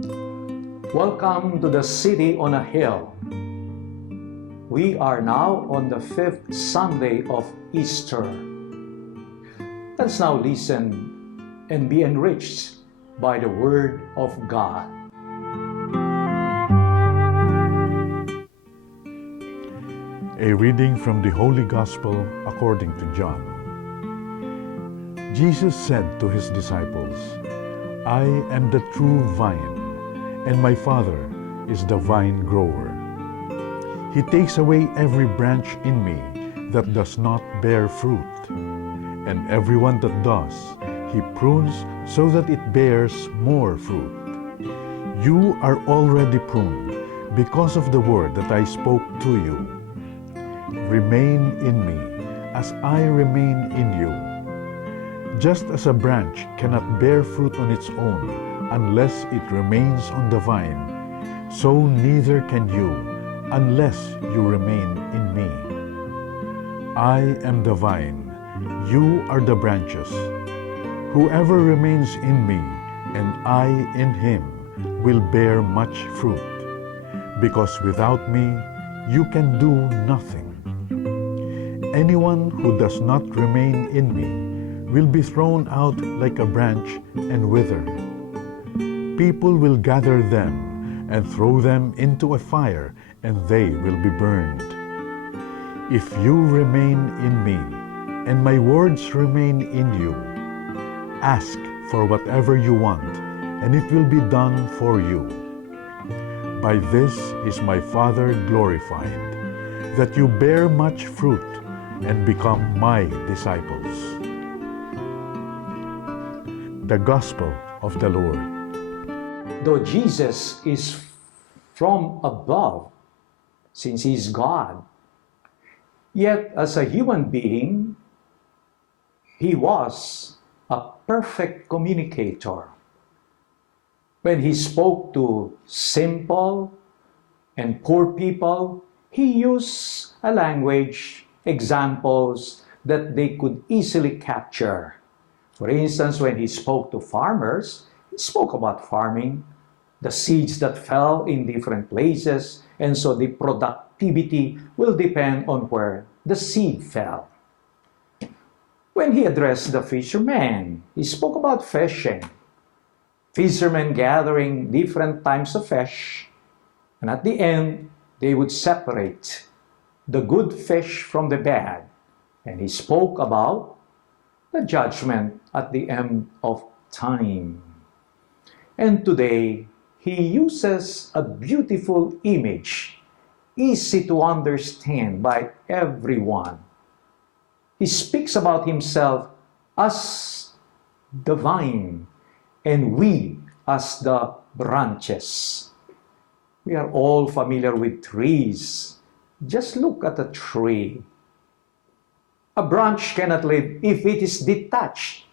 Welcome to the City on a Hill. We are now on the 5th Sunday of Easter. Let's now listen and be enriched by the Word of God. A reading from the Holy Gospel according to John. Jesus said to his disciples, "I am the true vine, and my Father is the vine grower. He takes away every branch in me that does not bear fruit, and every one that does, he prunes so that it bears more fruit. You are already pruned because of the word that I spoke to you. Remain in me as I remain in you. Just as a branch cannot bear fruit on its own unless it remains on the vine, so neither can you unless you remain in me. I am the vine, you are the branches. Whoever remains in me and I in him will bear much fruit, because without me you can do nothing. Anyone who does not remain in me will be thrown out like a branch and wither. People will gather them and throw them into a fire, and they will be burned. If you remain in me, and my words remain in you, ask for whatever you want, and it will be done for you. By this is my Father glorified, that you bear much fruit and become my disciples." The Gospel of the Lord. Though Jesus is from above, since he is God, yet as a human being, he was a perfect communicator. When he spoke to simple and poor people, he used a language, examples that they could easily capture. For instance, when he spoke to farmers, he spoke about farming, the seeds that fell in different places, and so the productivity will depend on where the seed fell. When he addressed the fishermen, he spoke about fishing. Fishermen gathering different types of fish, and at the end, they would separate the good fish from the bad. And he spoke about the judgment at the end of time. And today, he uses a beautiful image, easy to understand by everyone. He speaks about himself as the vine, and we as the branches. We are all familiar with trees. Just look at a tree. A branch cannot live if it is detached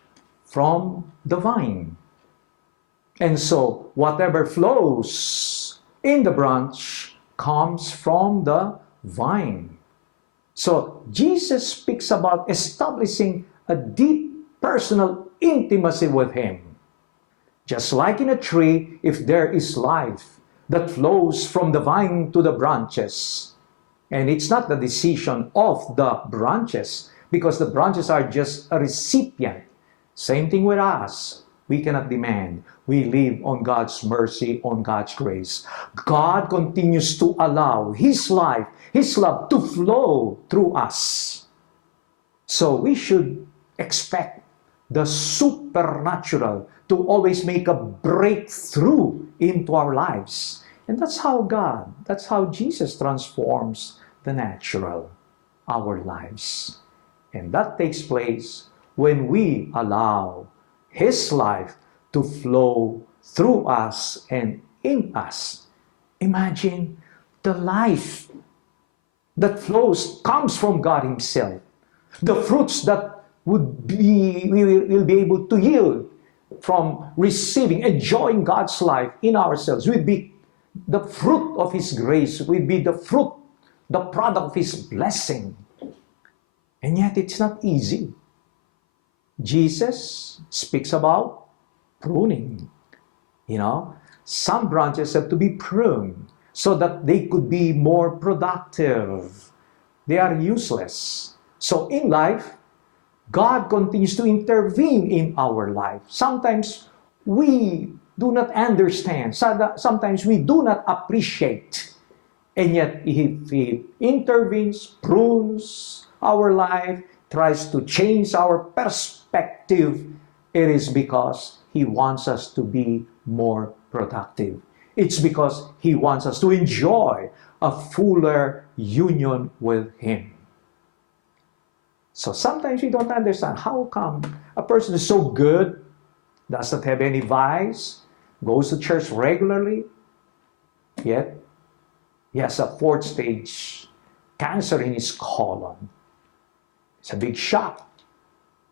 from the vine. And so, whatever flows in the branch comes from the vine. So, Jesus speaks about establishing a deep personal intimacy with him. Just like in a tree, if there is life that flows from the vine to the branches, and it's not the decision of the branches, because the branches are just a recipient. Same thing with us. We cannot demand. We live on God's mercy, on God's grace. God continues to allow His life, His love to flow through us. So we should expect the supernatural to always make a breakthrough into our lives. And that's how Jesus transforms the natural, our lives. And that takes place when we allow His life to flow through us and in us. Imagine the life that flows comes from God Himself. The fruits that we will be able to yield from receiving, enjoying God's life in ourselves will be the fruit of His grace, will be the fruit, the product of His blessing. And yet it's not easy. Jesus speaks about pruning. Some branches have to be pruned so that they could be more productive. They are useless. So in life, God continues to intervene in our life. Sometimes we do not understand. Sometimes we do not appreciate. And yet, if He intervenes, prunes our life, tries to change our perspective, it is because He wants us to be more productive. It's because He wants us to enjoy a fuller union with Him. So sometimes we don't understand how come a person is so good, doesn't have any vice, goes to church regularly, yet he has a 4th stage cancer in his colon. It's a big shock.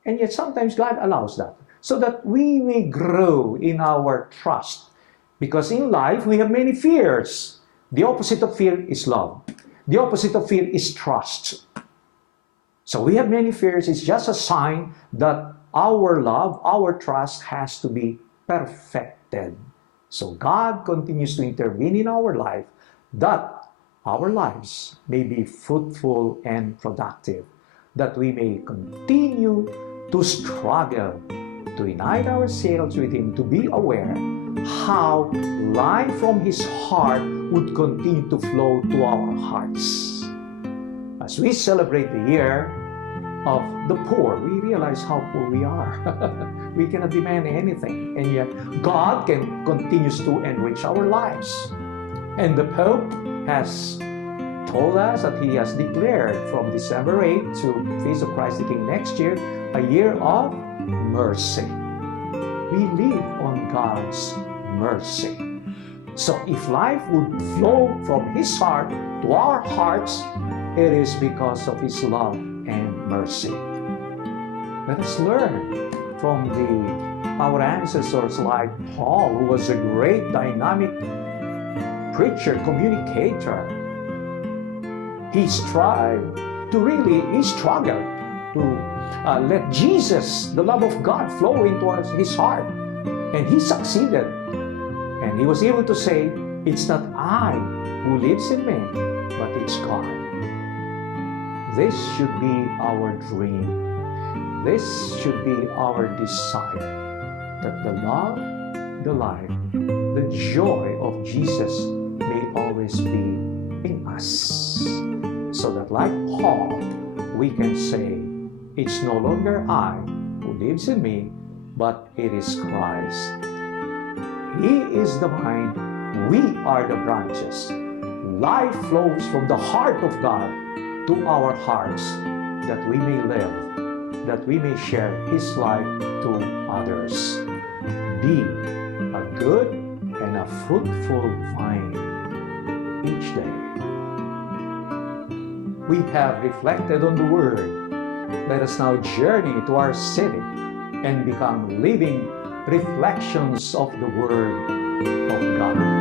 And yet sometimes God allows that so that we may grow in our trust. Because in life we have many fears. The opposite of fear is love. The opposite of fear is trust. So we have many fears. It's just a sign that our love, our trust has to be perfected. So God continues to intervene in our life that our lives may be fruitful and productive, that we may continue to struggle to unite ourselves with Him, to be aware how life from His heart would continue to flow to our hearts. As we celebrate the year of the poor, we realize how poor we are. We cannot demand anything, and yet God continues to enrich our lives. And the Pope has told us that he has declared from December 8 to Feast of Christ the King next year, a year of mercy. We live on God's mercy. So if life would flow from His heart to our hearts, it is because of His love and mercy. Let us learn from our ancestors like Paul, who was a great dynamic preacher, communicator. He struggled to let Jesus, the love of God, flow into his heart. And he succeeded. And he was able to say, it's not I who lives in me, but it's God. This should be our dream. This should be our desire, that the love, the life, the joy of Jesus may always be in us. So that like Paul, we can say, it's no longer I who lives in me, but it is Christ. He is the vine, we are the branches. Life flows from the heart of God to our hearts, that we may live, that we may share His life to others. Be a good and a fruitful vine each day. We have reflected on the Word. Let us now journey to our city and become living reflections of the Word of God.